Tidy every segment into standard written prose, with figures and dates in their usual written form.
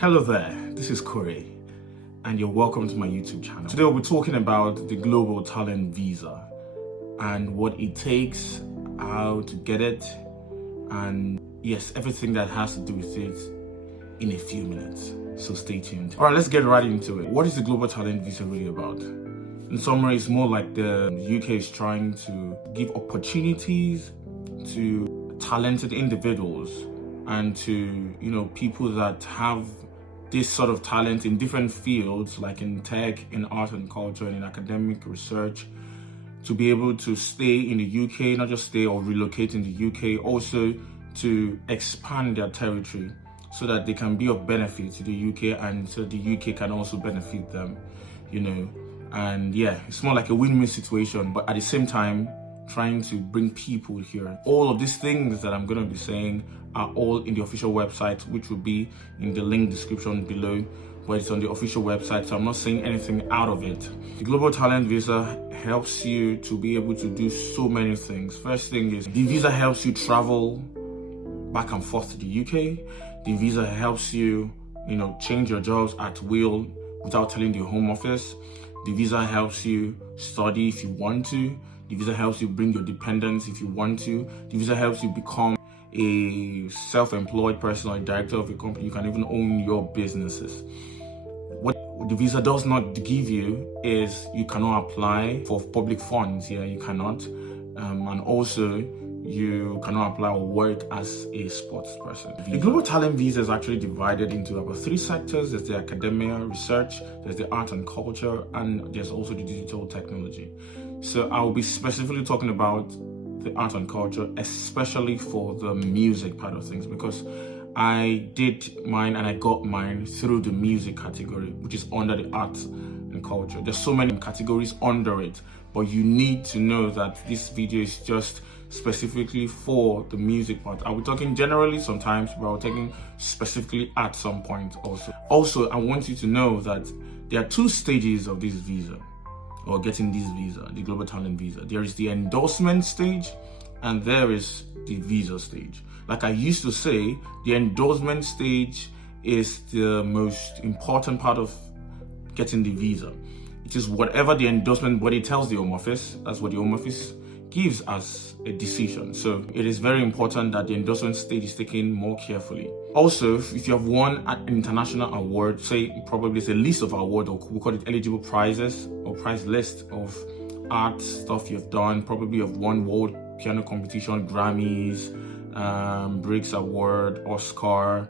Hello there, this is Corey, and you're welcome to my YouTube channel. Today we'll be talking about the Global Talent Visa and what it takes, how to get it, and yes, everything that has to do with it in a few minutes. So stay tuned. All right, let's get right into it. What is the Global Talent Visa really about? In summary, it's more like the UK is trying to give opportunities to talented individuals and to, people that have this sort of talent in different fields, like in tech, in art and culture, and in academic research, to be able to stay in the UK, not just stay or relocate in the UK, also to expand their territory so that they can be of benefit to the UK and so the UK can also benefit them, And yeah, it's more like a win-win situation, but at the same time, trying to bring people here. All of these things that I'm going to be saying are all in the official website, which will be in the link description below, but it's on the official website, so I'm not saying anything out of it. The Global Talent Visa helps you to be able to do so many things. First thing is, the visa helps you travel back and forth to the UK. The visa helps you, change your jobs at will without telling the Home Office. The visa helps you study if you want to. The visa helps you bring your dependents if you want to. The visa helps you become a self-employed person or a director of a company. You can even own your businesses. What the visa does not give you is you cannot apply for public funds. Yeah, you cannot. And also, you cannot apply or work as a sports person. The Global Talent Visa is actually divided into about 3 sectors. There's the academia, research, there's the art and culture, and there's also the digital technology. So I'll be specifically talking about the art and culture, especially for the music part of things, because I did mine and I got mine through the music category, which is under the arts and culture. There's so many categories under it, but you need to know that this video is just specifically for the music part. I'll be talking generally sometimes, but I'll be talking specifically at some point also. Also, I want you to know that there are 2 stages of this visa, or getting this visa, the Global Talent Visa. There is the endorsement stage and there is the visa stage. Like I used to say, the endorsement stage is the most important part of getting the visa. It is whatever the endorsement body tells the Home Office, that's what the Home Office gives as a decision. So it is very important that the endorsement stage is taken more carefully. Also, if you have won an international award, say probably it's a list of awards, or we call it eligible prizes or prize list of art stuff you've done, probably you've won World Piano Competition, Grammys, Briggs Award, Oscar,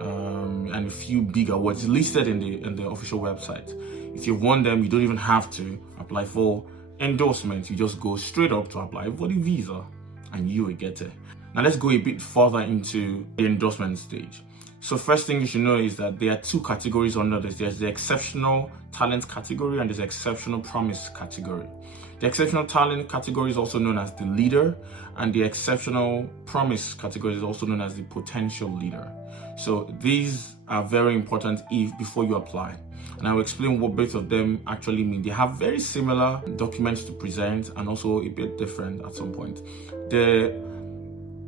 and a few big awards listed in the official website. If you've won them, you don't even have to apply for endorsement. You just go straight up to apply for the visa and you will get it. Now let's go a bit further into the endorsement stage. So first thing you should know is that there are 2 categories under this. There's the exceptional talent category and there's the exceptional promise category. The exceptional talent category is also known as the leader, and the exceptional promise category is also known as the potential leader. So these are very important before you apply. And I will explain what both of them actually mean. They have very similar documents to present and also a bit different at some point. The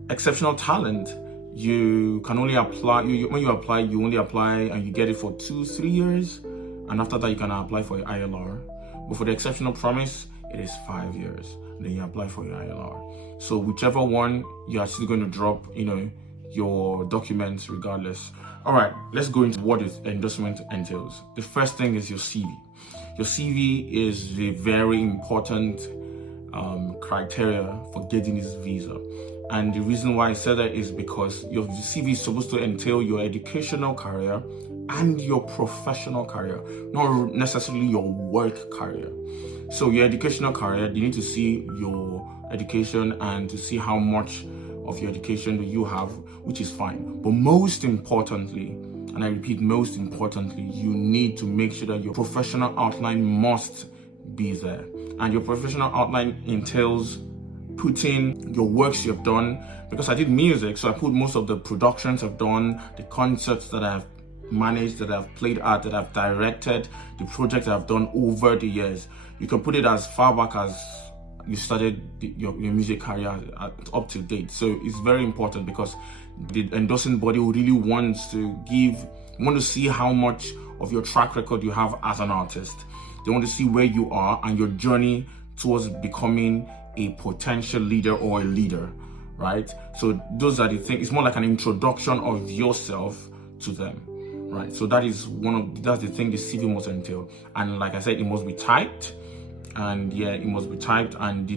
exceptional talent, you can only apply, when you apply, you only apply and you get it for 2-3 years. And after that, you can apply for your ILR. But for the exceptional promise, it is 5 years. And then you apply for your ILR. So whichever one, you are still going to drop, your documents regardless. All right, let's go into what this endorsement entails. The first thing is your CV. Your CV is the very important criteria for getting this visa. And the reason why I said that is because your CV is supposed to entail your educational career and your professional career, not necessarily your work career. So your educational career, you need to see your education and to see how much of your education you have, which is fine. But most importantly, and I repeat, most importantly, you need to make sure that your professional outline must be there. And your professional outline entails putting your works you've done, because I did music, so I put most of the productions I've done, the concerts that I've managed, that I've played at, that I've directed, the projects I've done over the years. You can put it as far back as you started your music career up to date. So it's very important because the endorsing body really wants to give They want to see how much of your track record you have as an artist. They want to see where you are and your journey towards becoming a potential leader or a leader, right? So those are the things. It's more like an introduction of yourself to them, right? So that's the thing the CV must entail. And like I said, it must be typed, and it must be typed, and the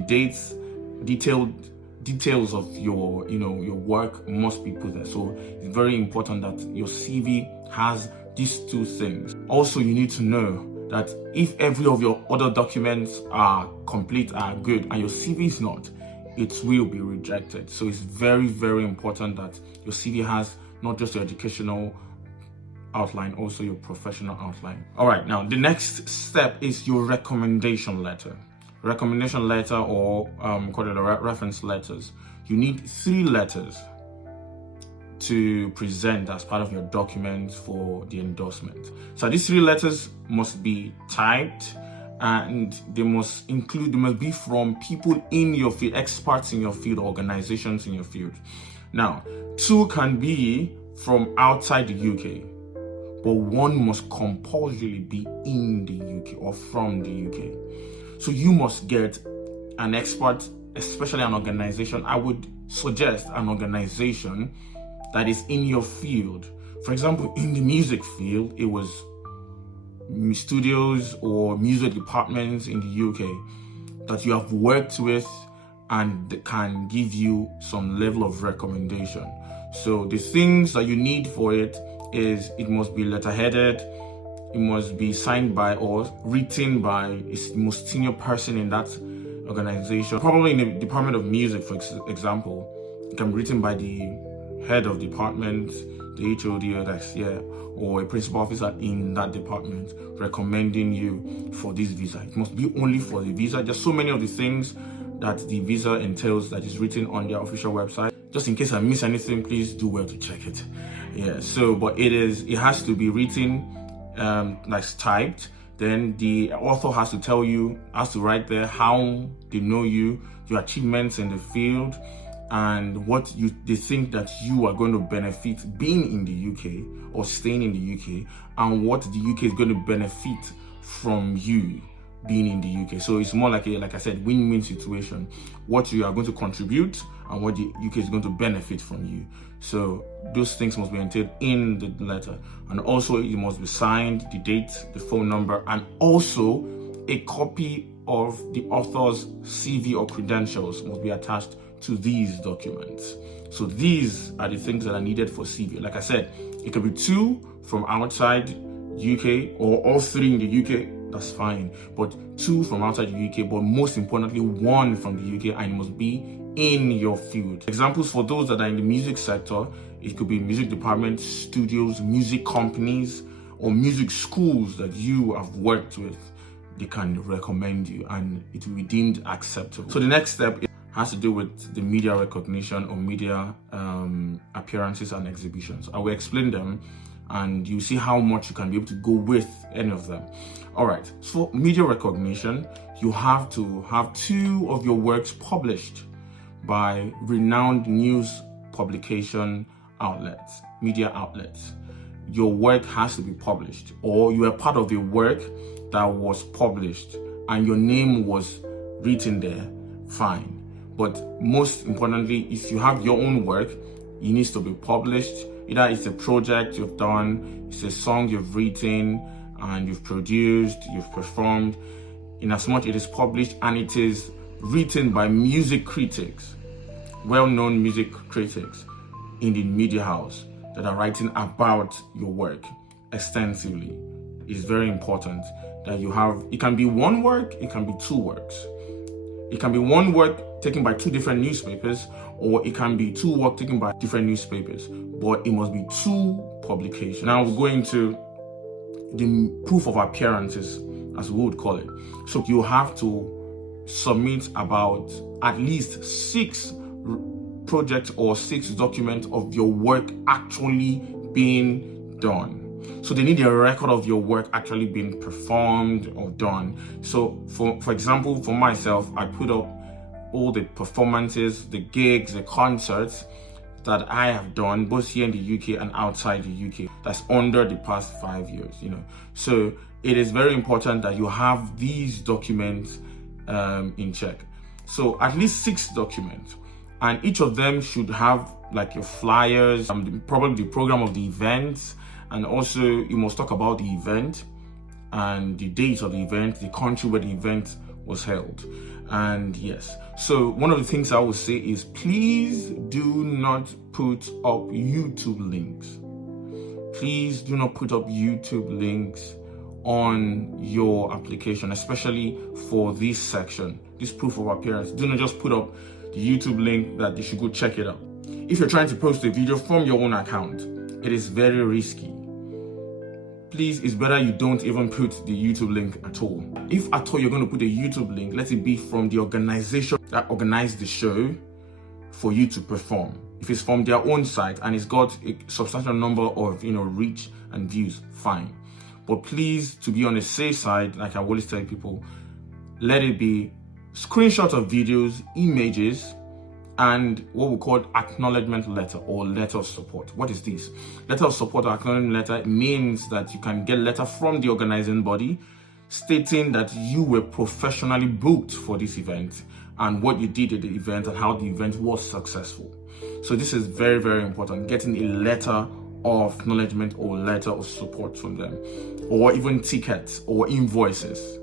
details of your your work must be put there. So it's very important that your CV has these two things. Also, you need to know that if every of your other documents are complete, are good, and your CV is not, it will be rejected. So it's very, very important that your CV has not just your educational outline, also your professional outline. All right, now the next step is your recommendation letter. Recommendation letter, or call it reference letters. You need 3 letters to present as part of your documents for the endorsement. So these 3 letters must be typed, and they must be from people in your field, experts in your field, organizations in your field. Now, 2 can be from outside the UK, but 1 must compulsorily be in the UK or from the UK. So you must get an expert, especially an organization. I would suggest an organization that is in your field. For example, in the music field, it was studios or music departments in the UK that you have worked with and can give you some level of recommendation. So the things that you need for it is it must be letterheaded, it must be signed by or written by the most senior person in that organization. Probably in the Department of Music, for example, it can be written by the head of department, the HOD, or a principal officer in that department recommending you for this visa. It must be only for the visa. There's so many of the things that the visa entails that is written on their official website. Just in case I miss anything, please do well to check it. But it has to be written, like typed. Then the author has to write there how they know you, your achievements in the field, and what they think that you are going to benefit being in the UK or staying in the UK, and what the UK is going to benefit from you being in the UK. So it's more like like I said, win-win situation. What you are going to contribute and what the UK is going to benefit from you. So those things must be entailed in the letter. And also it must be signed, the date, the phone number, and also a copy of the author's CV or credentials must be attached to these documents. So these are the things that are needed for CV. Like I said, it could be 2 from outside UK or all 3 in the UK, that's fine. But 2 from outside the UK, but most importantly, 1 from the UK, and it must be in your field. Examples for those that are in the music sector, it could be music departments, studios, music companies, or music schools that you have worked with. They can recommend you and it will be deemed acceptable. So the next step has to do with the media recognition or media appearances and exhibitions. I will explain them and you see how much you can be able to go with any of them. All right, so for media recognition, you have to have 2 of your works published by renowned news publication outlets, media outlets. Your work has to be published, or you are part of a work that was published and your name was written there, fine. But most importantly, if you have your own work, it needs to be published. Either it's a project you've done, it's a song you've written and you've produced, you've performed, in as much it is published and it is written by music critics, well-known music critics in the media house that are writing about your work extensively. It's very important that you have, it can be 1 work, it can be 2 works. It can be 1 work taken by 2 different newspapers, or it can be 2 work taken by different newspapers, but it must be 2 publications. Now we're going to the proof of appearances, as we would call it. So you have to submit about at least 6 projects or 6 documents of your work actually being done. So they need a record of your work actually being performed or done. So for example, for myself, I put up all the performances, the gigs, the concerts that I have done both here in the UK and outside the UK that's under the past 5 years, So it is very important that you have these documents in check. So at least 6 documents, and each of them should have like your flyers, probably the program of the event, and also you must talk about the event and the date of the event, the country where the event was held. And yes, so one of the things I would say is please do not put up YouTube links. Please do not put up YouTube links on your application, especially for this section, this proof of appearance. Do not just put up the YouTube link that they should go check it out. If you're trying to post a video from your own account, it is very risky. Please, it's better you don't even put the YouTube link at all. If at all you're going to put a YouTube link, let it be from the organization that organized the show for you to perform. If it's from their own site and it's got a substantial number of reach and views, fine. But please, to be on the safe side, like I always tell people, let it be screenshots of videos, images, and what we call acknowledgement letter or letter of support. What is this? Letter of support or acknowledgement letter means that you can get a letter from the organizing body stating that you were professionally booked for this event and what you did at the event and how the event was successful. So this is very, very important, getting a letter of acknowledgement or letter of support from them, or even tickets or invoices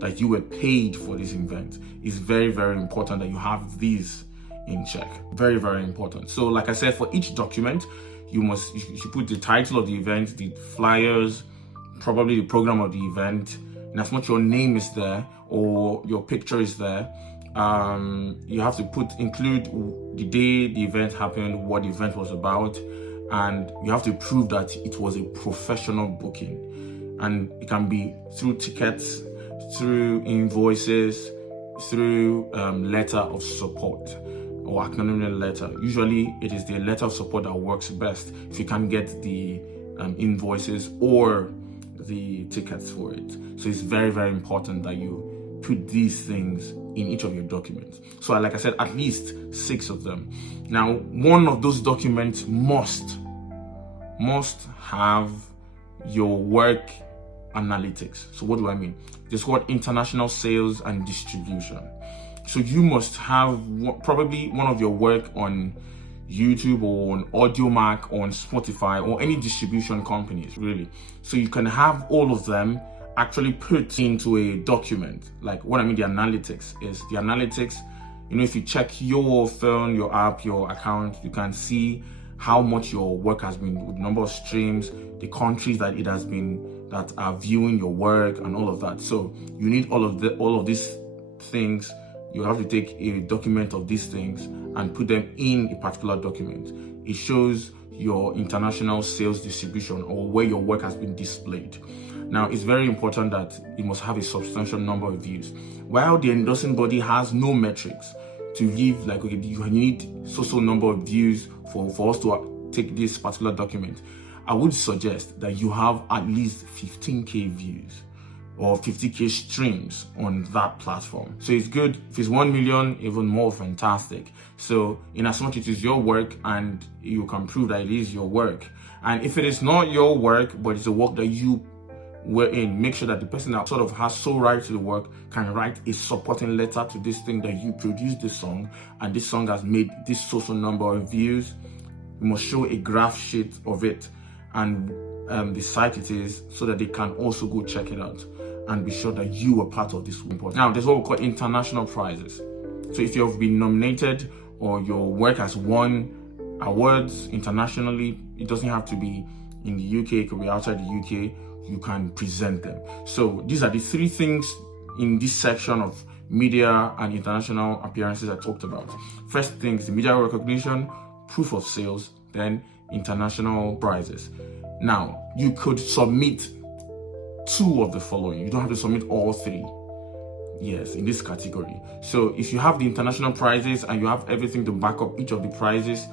that you were paid for this event. Is very, very important that you have these in check. Very, very important. So like I said, for each document, you should put the title of the event, the flyers, probably the program of the event, and as much your name is there or your picture is there, you have to include the day the event happened, what the event was about, and you have to prove that it was a professional booking. And it can be through tickets, through invoices, through letter of support or acknowledgement letter. Usually it is the letter of support that works best if you can't get the invoices or the tickets for it. So it's very, very important that you put these things in each of your documents. So like I said, at least 6 of them. Now, one of those documents must have your work analytics. So what do I mean? This is called international sales and distribution. So you must have probably one of your work on YouTube or on AudioMac or on Spotify or any distribution companies, really. So you can have all of them actually put into a document. Like what I mean, the analytics is the analytics. If you check your phone, your app, your account, you can see how much your work has been, the number of streams, the countries that it has been that are viewing your work and all of that. So you need all of these things. You have to take a document of these things and put them in a particular document. It shows your international sales distribution or where your work has been displayed. Now, it's very important that it must have a substantial number of views. While the endorsing body has no metrics to give, like, okay, you need so number of views for us to take this particular document, I would suggest that you have at least 15K views or 50K streams on that platform. So it's good. If it's 1 million, even more fantastic. So in as much it is your work and you can prove that it is your work. And if it is not your work, but it's a work that you were in, make sure that the person that sort of has sole right to the work can write a supporting letter to this thing that you produced this song and this song has made this social number of views. You must show a graph sheet of it and the site it is, so that they can also go check it out and be sure that you are part of this report. Now, there's what we call international prizes. So if you've been nominated or your work has won awards internationally, it doesn't have to be in the UK, it could be outside the UK, you can present them. So these are the 3 things in this section of media and international appearances I talked about. First thing is the media recognition, proof of sales, then international prizes. Now, you could submit 2 of the following. You don't have to submit all 3. Yes, in this category. So if you have the international prizes and you have everything to back up each of the prizes,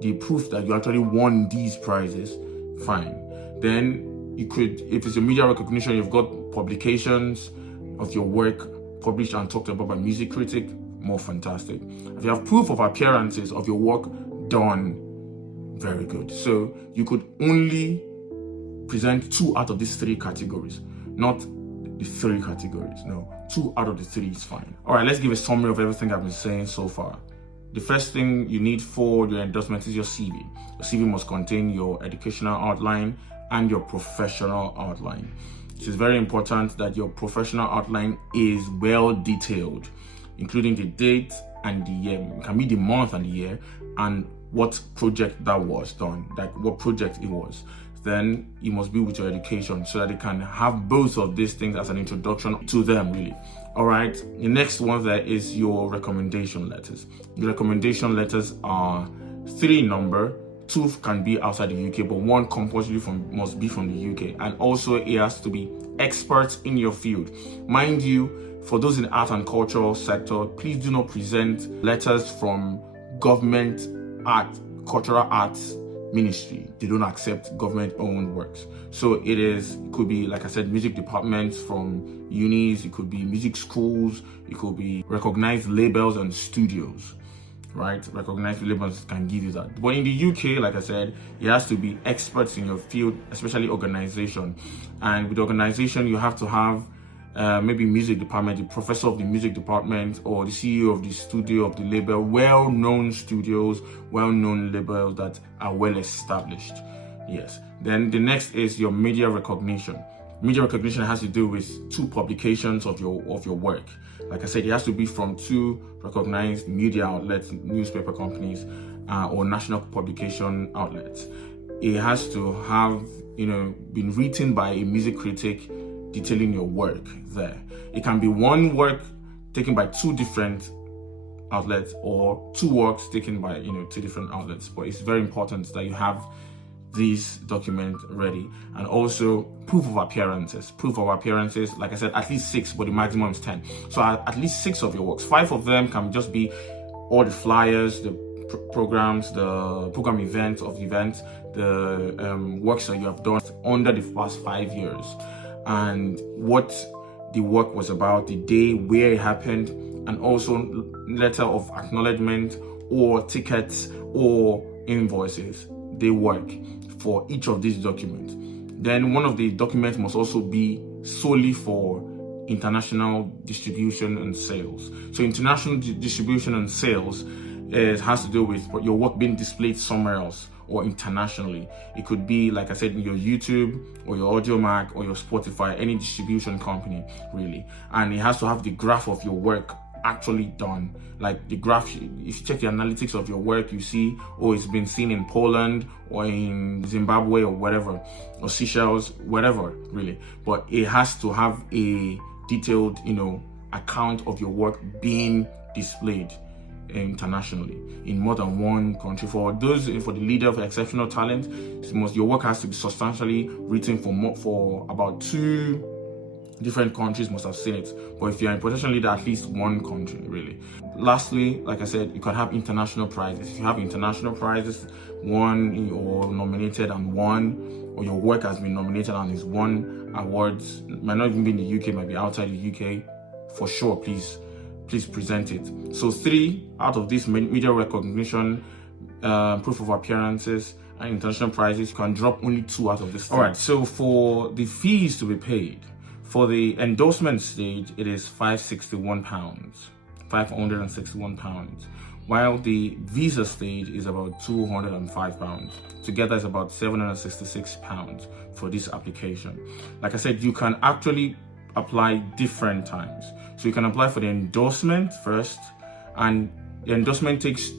the proof that you actually won these prizes, fine. Then you could, if it's a media recognition, you've got publications of your work published and talked about by Music Critic, more fantastic. If you have proof of appearances of your work done Very good. So you could only present 2 out of these 3 categories, not the 3 categories. No, 2 out of the 3 is fine. All right, let's give a summary of everything I've been saying so far. The first thing you need for your endorsement is your CV. Your CV must contain your educational outline and your professional outline. It is very important that your professional outline is well detailed, including the date and the year. It can be the month and the year, and what project that was done, like what project it was. Then it must be with your education, so that they can have both of these things as an introduction to them, really. All right, the next one there is your recommendation letters. The recommendation letters are 3 in number. 2 can be outside the UK, but 1 compulsory must be from the UK. And also it has to be experts in your field. Mind you, for those in the art and cultural sector, please do not present letters from government art, cultural arts ministry. They don't accept government-owned works. So it could be, like I said, music departments from unis, it could be music schools, it could be recognized labels and studios, right? Recognized labels can give you that. But in the UK, like I said, it has to be experts in your field, especially organization. And with organization, you have to have maybe music department, the professor of the music department, or the CEO of the studio of the label, well-known studios, well-known labels that are well established. Yes. Then the next is your media recognition. Media recognition has to do with 2 publications of your work. Like I said, it has to be from 2 recognized media outlets, newspaper companies, or national publication outlets. It has to have, been written by a music critic detailing your work there. It can be 1 work taken by 2 different outlets, or 2 works taken by 2 different outlets. But it's very important that you have this document ready. And also proof of appearances. Proof of appearances, like I said, at least 6, but the maximum is 10. So at least 6 of your works. 5 of them can just be all the flyers, the programs, the program events of events, the works that you have done under the past 5 years, and what the work was about, the day, where it happened, and also letter of acknowledgement or tickets or invoices. They work for each of these documents. Then one of the documents must also be solely for international distribution and sales. So international distribution and sales, it has to do with your work being displayed somewhere else or internationally. It could be, like I said, in your YouTube or your AudioMac or your Spotify, any distribution company, really. And it has to have the graph of your work actually done. Like the graph, if you check the analytics of your work, you see, it's been seen in Poland or in Zimbabwe or whatever, or Seychelles, whatever, really. But it has to have a detailed, account of your work being displayed internationally in more than 1 country. For the leader of exceptional talent, your work has to be substantially written for about 2 different countries must have seen it. But if you're a potential leader, at least 1 country, really. Lastly, like I said, you can have international prizes. If you have international prizes, 1 or nominated and 1, or your work has been nominated and is won awards, might not even be in the UK, might be outside the UK, for sure, please present it. So 3 out of these media recognition, proof of appearances, and international prizes, you can drop only 2 out of this. All right, so for the fees to be paid, for the endorsement stage, it is £561, while the visa stage is about £205. Together is about £766 for this application. Like I said, you can actually apply different times. So you can apply for the endorsement first, and the endorsement takes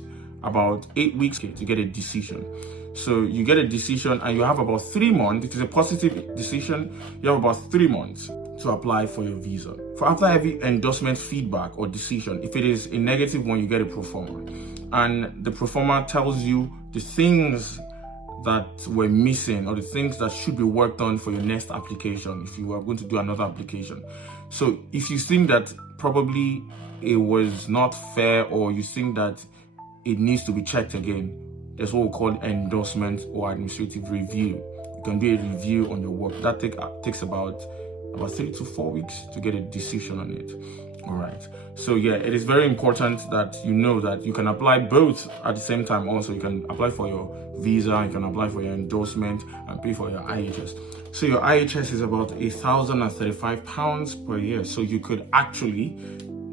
about 8 weeks to get a decision. So you get a decision and you have about 3 months. If it's a positive decision, you have about 3 months to apply for your visa. For after every endorsement feedback or decision, if it is a negative one, you get a pro forma. And the pro forma tells you the things that were missing or the things that should be worked on for your next application if you are going to do another application. So if you think that probably it was not fair, or you think that it needs to be checked again, there's what we call endorsement or administrative review. You can do a review on your work. That takes about 3 to 4 weeks to get a decision on it. All right. So yeah, it is very important that you know that you can apply both at the same time. Also, you can apply for your visa, you can apply for your endorsement, and pay for your IHS. So your IHS is about £1,035 per year. So you could actually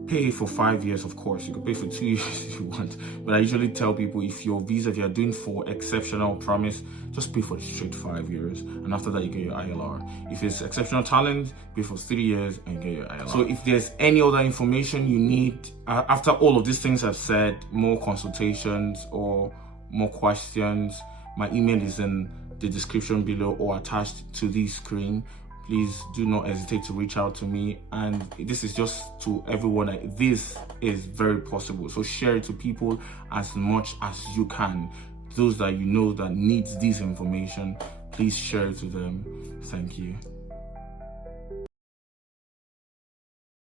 pay for 5 years, of course. You could pay for 2 years if you want. But I usually tell people, if your visa, if you're doing for exceptional promise, just pay for the straight 5 years. And after that, you get your ILR. If it's exceptional talent, pay for 3 years and get your ILR. So if there's any other information you need, after all of these things I've said, more consultations or more questions, my email is in the description below or attached to this screen. Please do not hesitate to reach out to me. And this is just to everyone, this is very possible. So share it to people as much as you can. Those that you know that needs this information, please share it to them. Thank you.